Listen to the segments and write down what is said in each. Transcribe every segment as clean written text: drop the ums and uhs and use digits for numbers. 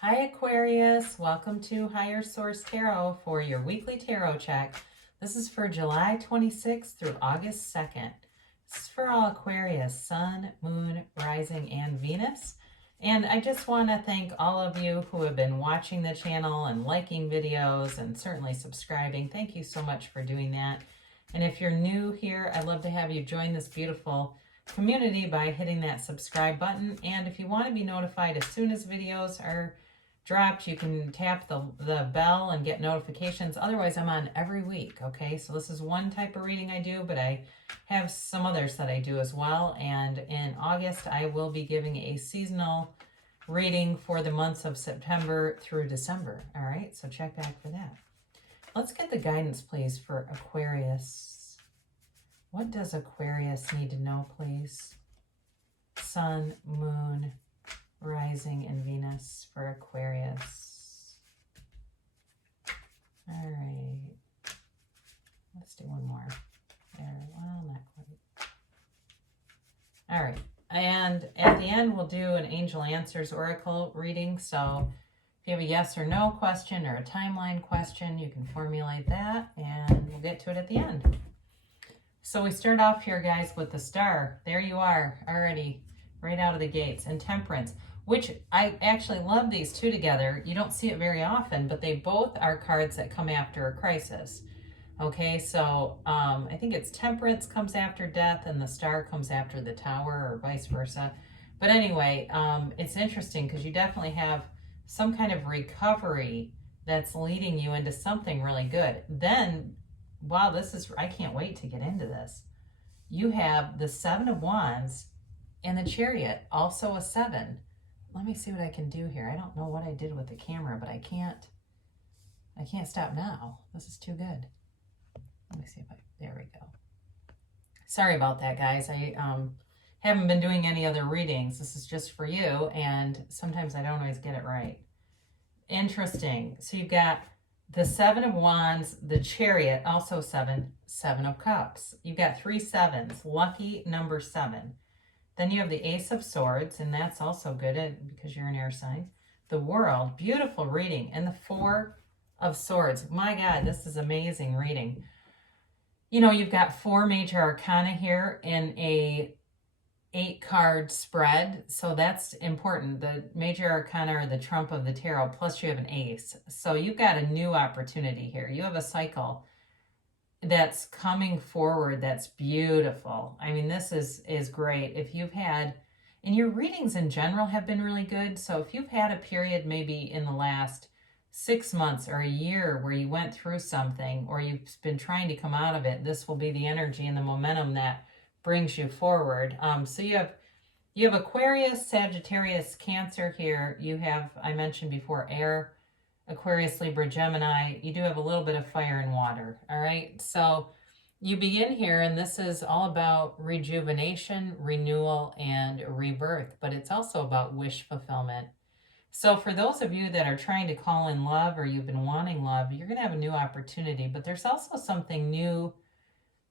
Hi Aquarius, welcome to Higher Source Tarot for your weekly tarot check. This is for July 26th through August 2nd. This is for all Aquarius, Sun, Moon, Rising, and Venus. And I just want to thank all of you who have been watching the channel and liking videos and certainly subscribing. Thank you so much for doing that. And if you're new here, I'd love to have you join this beautiful community by hitting that subscribe button. And if you want to be notified as soon as videos are dropped, you can tap the bell and get notifications. Otherwise, I'm on every week, okay? So this is one type of reading I do, but I have some others that I do as well. And in August, I will be giving a seasonal reading for the months of September through December, all right? So check back for that. Let's get the guidance, please, for Aquarius. What does Aquarius need to know, please? Sun, Moon, Rising, and Venus for Aquarius. All right. Let's do one more. There. Well, not quite. All right. And at the end, we'll do an Angel Answers Oracle reading. So if you have a yes or no question or a timeline question, you can formulate that, and we'll get to it at the end. So we start off here, guys, with the Star. There you are, already, right out of the gates. And Temperance, which I actually love these two together. You don't see it very often, but they both are cards that come after a crisis. Okay, so I think it's Temperance comes after death and the Star comes after the Tower, or vice versa. But anyway, it's interesting because you definitely have some kind of recovery that's leading you into something really good. Then, wow, I can't wait to get into this. You have the Seven of Wands and the Chariot, also a 7. Let me see what I can do here. I don't know what I did with the camera, but I can't stop now. This is too good. Let me see if there we go. Sorry about that, guys. I haven't been doing any other readings. This is just for you, and sometimes I don't always get it right. Interesting. So you've got the Seven of Wands, the Chariot, also 7, 7 of Cups. You've got 3 sevens, lucky number 7. Then you have the Ace of Swords, and that's also good because you're an air sign. The World, beautiful reading. And the 4 of Swords. My God, this is amazing reading. You know, you've got 4 major arcana here in a 8-card spread, so that's important. The major arcana are the trump of the tarot, plus you have an ace. So you've got a new opportunity here. You have a cycle that's coming forward that's beautiful. I mean, this is great. If you've had, and your readings in general have been really good, so if you've had a period maybe in the last 6 months or a year where you went through something or you've been trying to come out of it, this will be the energy and the momentum that brings you forward. So you have Aquarius, Sagittarius, Cancer here. You have, I mentioned before, air, Aquarius, Libra, Gemini. You do have a little bit of fire and water, all right? So you begin here, and this is all about rejuvenation, renewal, and rebirth, but it's also about wish fulfillment. So for those of you that are trying to call in love or you've been wanting love, you're going to have a new opportunity, but there's also something new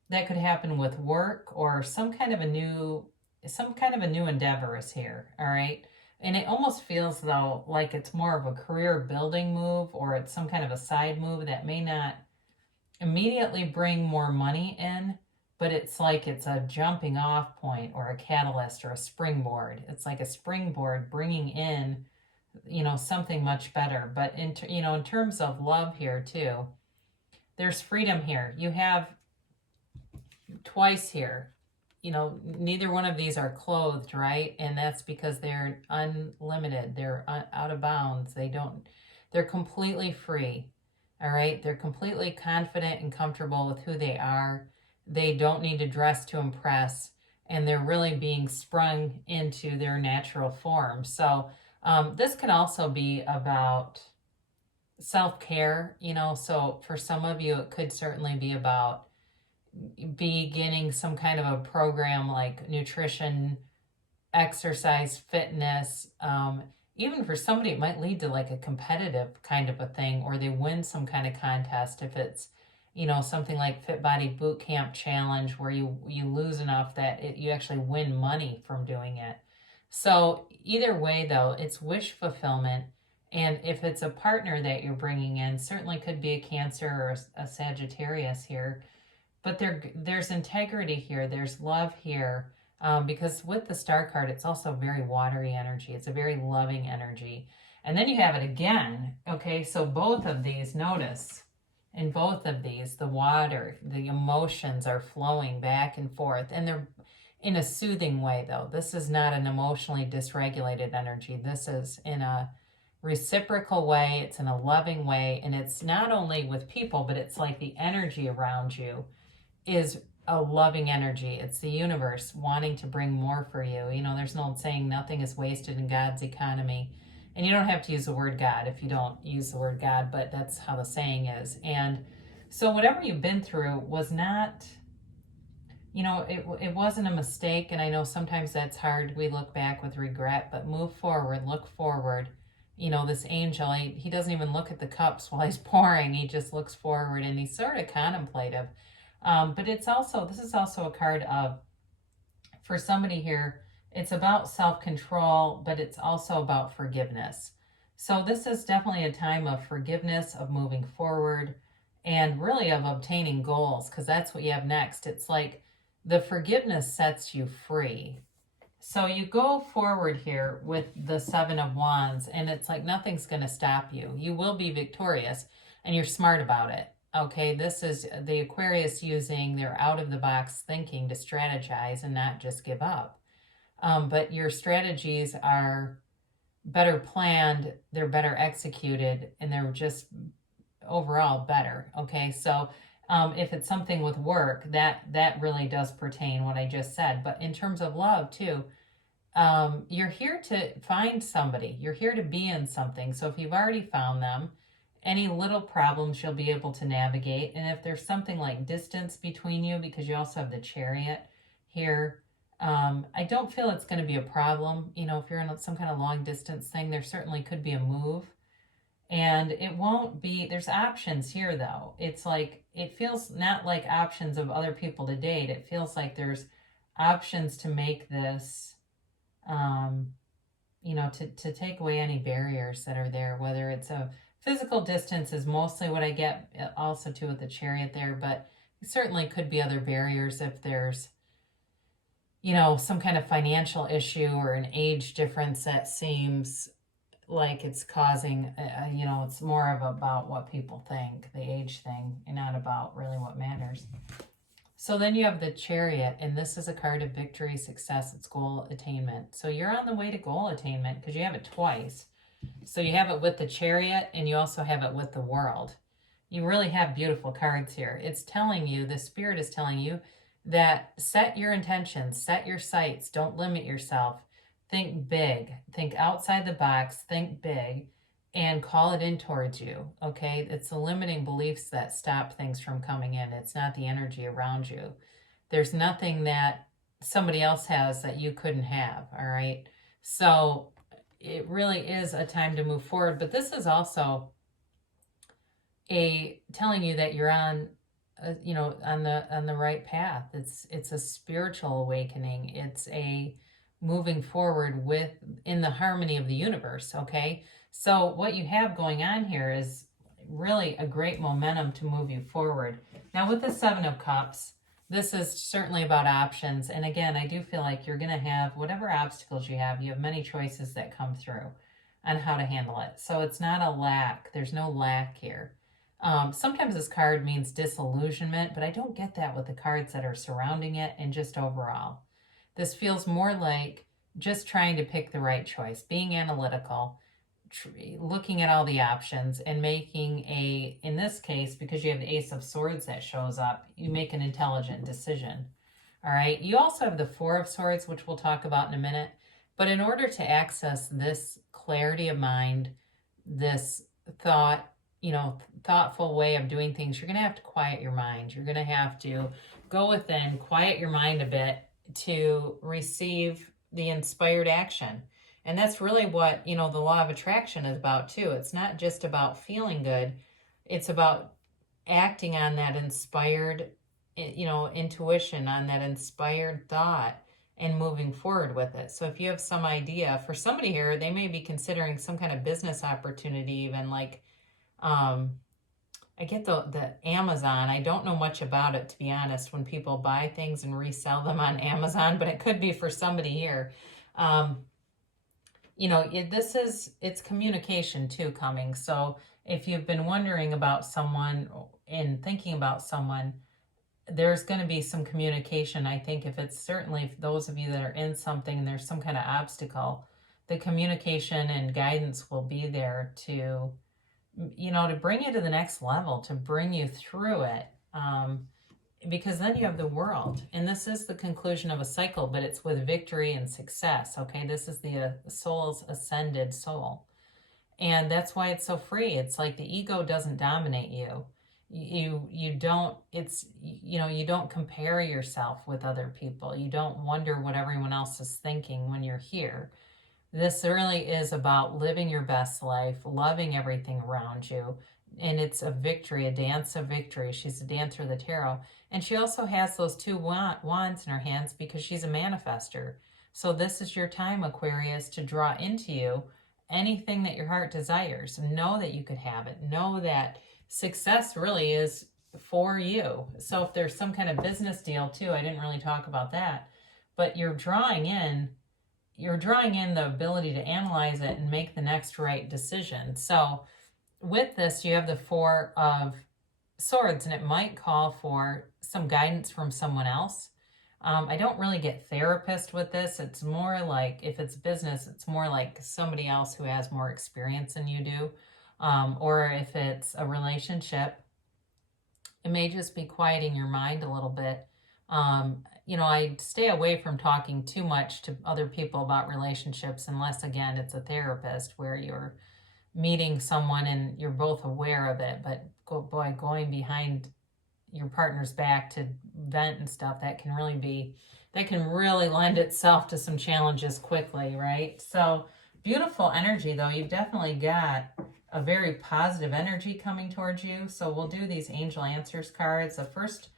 that could happen with work or some kind of a new endeavor is here, all right? And it almost feels, though, like it's more of a career building move, or it's some kind of a side move that may not immediately bring more money in, but it's like it's a jumping off point or a catalyst or a springboard. It's like a springboard bringing in, you know, something much better. But in terms of love here too, there's freedom here. You have twice here. You know, neither one of these are clothed, right? And that's because they're unlimited. They're out of bounds. They're completely free, all right? They're completely confident and comfortable with who they are. They don't need to dress to impress, and they're really being sprung into their natural form. So this can also be about self-care, you know, so for some of you, it could certainly be about beginning some kind of a program like nutrition, exercise, fitness. Even for somebody, it might lead to like a competitive kind of a thing, or they win some kind of contest if it's, you know, something like Fit Body Boot Camp Challenge where you lose enough that you actually win money from doing it. So either way, though, it's wish fulfillment, And if it's a partner that you're bringing in, certainly could be a Cancer or a Sagittarius here. But there's integrity here. There's love here. Because with the Star card, it's also very watery energy. It's a very loving energy. And then you have it again. Okay, so both of these, notice, in both of these, the water, the emotions are flowing back and forth. And they're in a soothing way, though. This is not an emotionally dysregulated energy. This is in a reciprocal way. It's in a loving way. And it's not only with people, but it's like the energy around you is a loving energy. It's the universe wanting to bring more for you. You know, there's an old saying, nothing is wasted in God's economy. And you don't have to use the word God if you don't use the word God, but that's how the saying is. And so whatever you've been through was not, you know, it wasn't a mistake. And I know sometimes that's hard. We look back with regret, but move forward, look forward. You know, this angel, he doesn't even look at the cups while he's pouring. He just looks forward and he's sort of contemplative. But it's also, this is also a card of, for somebody here, it's about self-control, but it's also about forgiveness. So this is definitely a time of forgiveness, of moving forward, and really of obtaining goals, because that's what you have next. It's like the forgiveness sets you free. So you go forward here with the Seven of Wands, and it's like nothing's going to stop you. You will be victorious, and you're smart about it. Okay, this is the Aquarius using their out-of-the-box thinking to strategize and not just give up. But your strategies are better planned, they're better executed, and they're just overall better. Okay, so if it's something with work, that really does pertain what I just said. But in terms of love too, you're here to find somebody. You're here to be in something. So if you've already found them, any little problems you'll be able to navigate. And if there's something like distance between you, because you also have the Chariot here, I don't feel it's going to be a problem. You know, if you're in some kind of long distance thing, there certainly could be a move. And it won't be, there's options here though. It's like, it feels not like options of other people to date. It feels like there's options to make this, you know, to take away any barriers that are there, whether it's a physical distance is mostly what I get also too with the Chariot there, but it certainly could be other barriers if there's, you know, some kind of financial issue or an age difference that seems like it's causing, you know, it's more of about what people think, the age thing, and not about really what matters. So then you have the Chariot, and this is a card of victory, success, it's goal attainment. So you're on the way to goal attainment because you have it twice. So you have it with the Chariot, and you also have it with the World. You really have beautiful cards here. It's telling you, the Spirit is telling you that set your intentions, set your sights, don't limit yourself. Think big, think outside the box, think big, and call it in towards you, okay? It's the limiting beliefs that stop things from coming in. It's not the energy around you. There's nothing that somebody else has that you couldn't have, all right? So it really is a time to move forward, but this is also telling you that you're on, you know, on the right path. It's a spiritual awakening. It's a moving forward in the harmony of the universe, okay? So what you have going on here is really a great momentum to move you forward. Now with the Seven of Cups, this is certainly about options. And again, I do feel like you're going to have whatever obstacles you have many choices that come through on how to handle it. So it's not a lack. There's no lack here. Sometimes this card means disillusionment, but I don't get that with the cards that are surrounding it and just overall. This feels more like just trying to pick the right choice, being analytical, looking at all the options and making in this case, because you have the Ace of Swords that shows up, you make an intelligent decision. All right. You also have the Four of Swords, which we'll talk about in a minute. But in order to access this clarity of mind, this thoughtful way of doing things, you're going to have to quiet your mind. You're going to have to go within, quiet your mind a bit to receive the inspired action. And that's really what, the law of attraction is about too. It's not just about feeling good. It's about acting on that inspired, intuition, on that inspired thought, and moving forward with it. So if you have some idea for somebody here, they may be considering some kind of business opportunity, even like, I get the Amazon. I don't know much about it, to be honest, when people buy things and resell them on Amazon, but it could be for somebody here. You know, it's communication too coming. So if you've been wondering about someone and thinking about someone, there's going to be some communication. I think if those of you that are in something and there's some kind of obstacle, the communication and guidance will be there to, you know, to bring you to the next level, to bring you through it. Because then you have the world, and this is the conclusion of a cycle, but it's with victory and success. Okay, this is the soul's ascended soul, and that's why it's so free. It's like the ego doesn't dominate you. You don't. It's, you know, you don't compare yourself with other people. You don't wonder what everyone else is thinking when you're here. This really is about living your best life, loving everything around you. And it's a victory, a dance of victory. She's a dancer of the tarot. And she also has those two wands in her hands because she's a manifester. So this is your time, Aquarius, to draw into you anything that your heart desires. Know that you could have it. Know that success really is for you. So if there's some kind of business deal too, I didn't really talk about that, but you're drawing in the ability to analyze it and make the next right decision. So with this, you have the Four of Swords, and it might call for some guidance from someone else. I don't really get therapist with this. It's more like, if it's business, it's more like somebody else who has more experience than you do. Or if it's a relationship, it may just be quieting your mind a little bit. You know, I stay away from talking too much to other people about relationships unless, again, it's a therapist where you're meeting someone and you're both aware of it. But going behind your partner's back to vent and stuff, that can really lend itself to some challenges quickly, right? So beautiful energy, though. You've definitely got a very positive energy coming towards you. So we'll do these angel answers cards. The first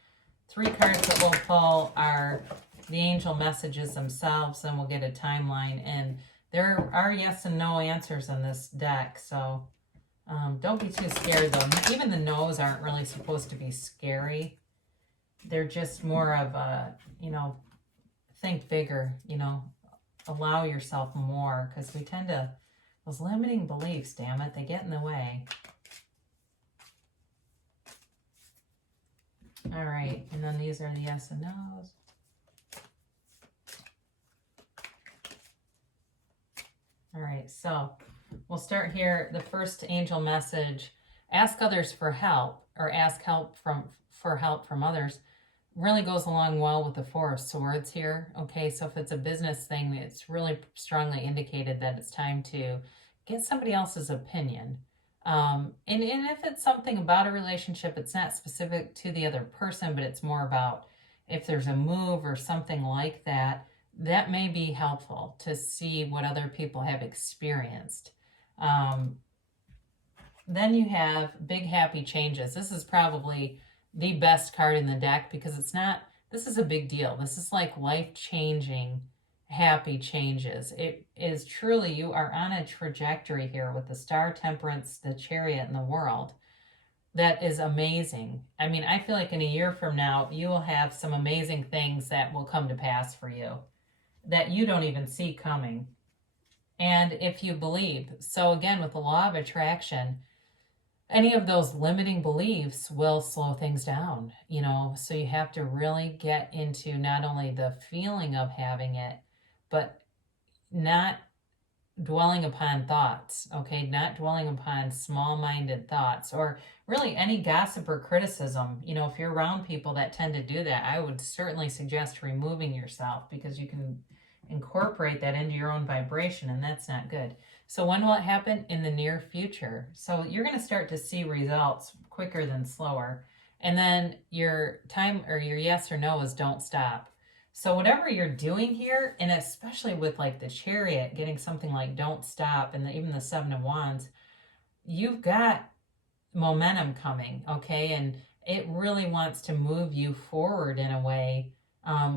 3 cards that we'll pull are the angel messages themselves, and we'll get a timeline. And there are yes and no answers in this deck, so don't be too scared, though. Even the no's aren't really supposed to be scary. They're just more of a, you know, think bigger, you know, allow yourself more, because we tend to, those limiting beliefs, damn it, they get in the way. All right, and then these are the yes and no's. All right, so we'll start here. The first angel message, ask others for help, or ask for help from others, really goes along well with the Four of Swords here. Okay, so if it's a business thing, it's really strongly indicated that it's time to get somebody else's opinion. And if it's something about a relationship, it's not specific to the other person, but it's more about if there's a move or something like that, that may be helpful to see what other people have experienced. Then you have big happy changes. This is probably the best card in the deck because this is a big deal. This is like life-changing happy changes. It is truly, you are on a trajectory here with the Star, Temperance, the Chariot, and the World. That is amazing. I mean, I feel like in a year from now, you will have some amazing things that will come to pass for you that you don't even see coming. And if you believe. So again, with the law of attraction, any of those limiting beliefs will slow things down, you know, so you have to really get into not only the feeling of having it, but not dwelling upon thoughts, okay? Not dwelling upon small-minded thoughts or really any gossip or criticism. You know, if you're around people that tend to do that, I would certainly suggest removing yourself because you can incorporate that into your own vibration, and that's not good. So when will it happen? In the near future. So you're going to start to see results quicker than slower. And then your time or your yes or no is don't stop. So whatever you're doing here, and especially with like the Chariot, getting something like don't stop, and even the Seven of Wands, you've got momentum coming, okay? And it really wants to move you forward in a way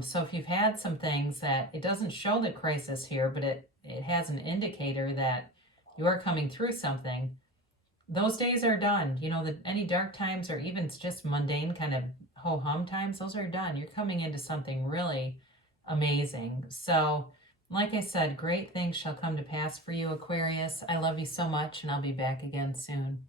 So if you've had some things that it doesn't show the crisis here, but it has an indicator that you are coming through something, those days are done. You know, any dark times or even just mundane kind of ho-hum times, those are done. You're coming into something really amazing. So, like I said, great things shall come to pass for you, Aquarius. I love you so much, and I'll be back again soon.